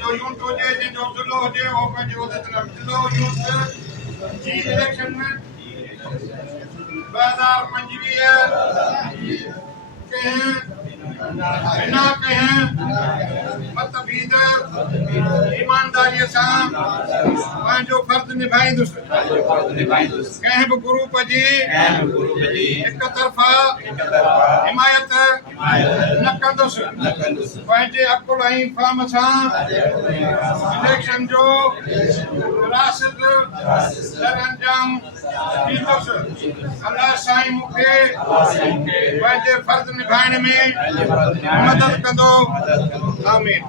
जो यूथ हुजे जो ज़िलो हुजे वो पंहिंजे उहिदे ते ज़िलो यूथ जी इलेक्शन में 2025 कंहिं बिना कंहिं मतभेद ईमानदारीअ सां पंहिंजो फर्ज़ निभाईंदुसि कंहिं बि ग्रुप जी हिक तरफ़ा हिमायत न कंदुसि पंहिंजे अकुल ऐं फहम सां इलेक्शन जो रासिद अंजाम ॾींदुसि अल्लाह साईं मूंखे पंहिंजे फर्ज़ निभाइण में मदद कंदो आमीन।